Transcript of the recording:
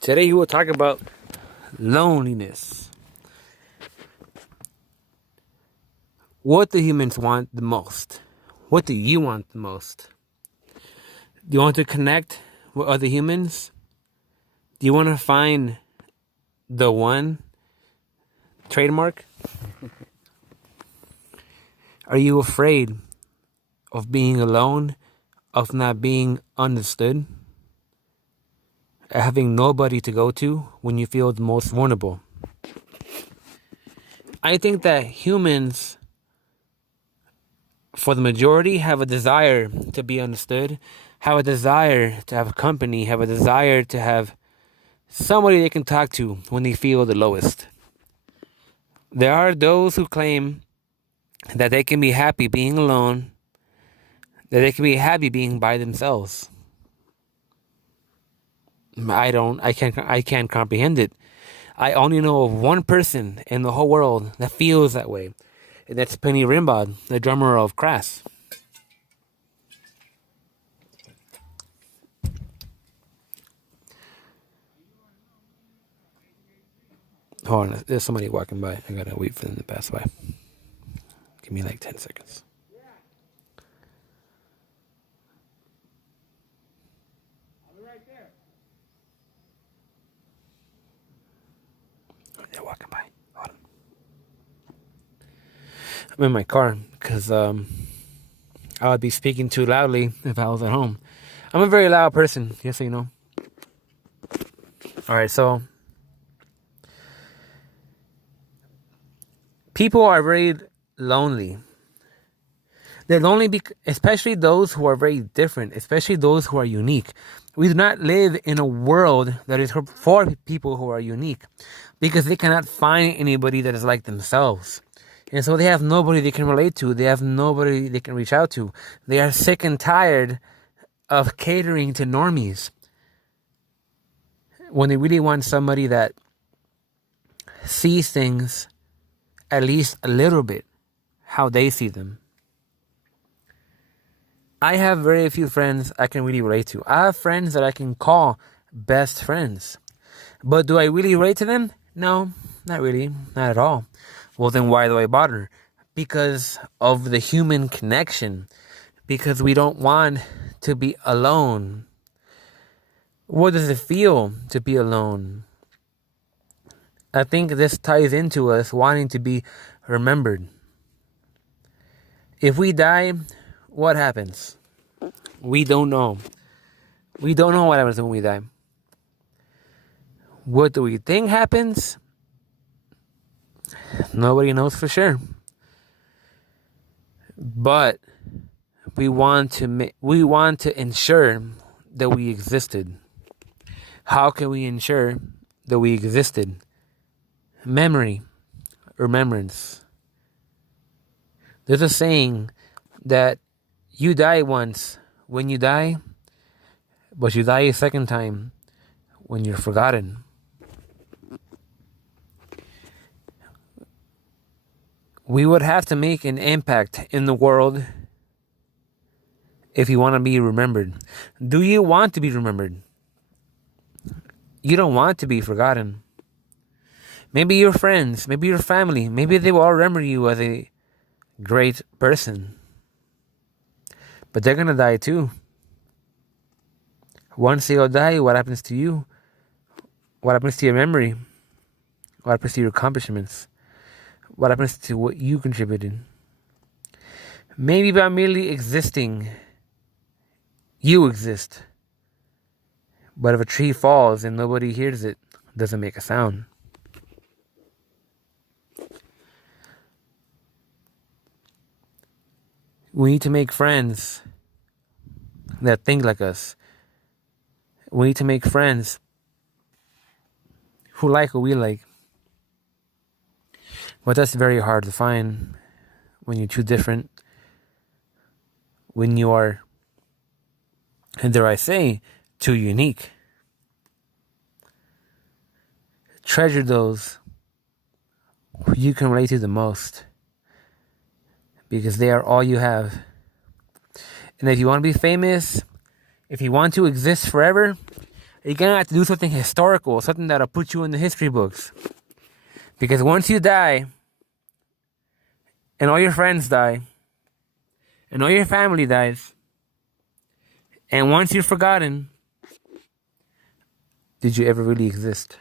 Today we will talk about loneliness. What do humans want the most? What do you want the most? Do you want to connect with other humans? Do you want to find the one trademark? Are you afraid of being alone, of not being understood, having nobody to go to when you feel the most vulnerable? I think that humans, for the majority, have a desire to be understood, have a desire to have company, have a desire to have somebody they can talk to when they feel the lowest. There are those who claim that they can be happy being alone, that they can be happy being by themselves. I can't comprehend it. I only know of one person in the whole world that feels that way. And that's Penny Rimbaud, the drummer of Crass. Hold on, there's somebody walking by. I gotta wait for them to pass by. Give me like 10 seconds. They're walking by. Hold on. I'm in my car because I would be speaking too loudly if I was at home. I'm a very loud person, just so you know. Alright, so people are very lonely. They're lonely, especially those who are very different, especially those who are unique. We do not live in a world that is for people who are unique, because they cannot find anybody that is like themselves. And so they have nobody they can relate to. They have nobody they can reach out to. They are sick and tired of catering to normies when they really want somebody that sees things at least a little bit how they see them. I have very few friends I can really relate to. I have friends that I can call best friends. But do I really relate to them? No, not really. Not at all. Well, then why do I bother? Because of the human connection. Because we don't want to be alone. What does it feel to be alone? I think this ties into us wanting to be remembered. If we die, what happens? We don't know. We don't know what happens when we die. What do we think happens? Nobody knows for sure. But we want to ensure that we existed. How can we ensure that we existed? Memory, remembrance. There's a saying that you die once when you die, but you die a second time when you're forgotten. We would have to make an impact in the world if you want to be remembered. Do you want to be remembered? You don't want to be forgotten. Maybe your friends, maybe your family, maybe they will all remember you as a great person. But they're going to die too. Once they all die, what happens to you? What happens to your memory? What happens to your accomplishments? What happens to what you contributed? Maybe by merely existing, you exist. But if a tree falls and nobody hears it, it doesn't make a sound. We need to make friends that think like us. We need to make friends who like what we like. But that's very hard to find when you're too different. When you are, and dare I say, too unique. Treasure those who you can relate to the most, because they are all you have. And if you want to be famous, if you want to exist forever, You're gonna have to do something historical, something that'll put you in the history books. Because once you die, and all your friends die, and all your family dies, and once you're forgotten, did you ever really exist?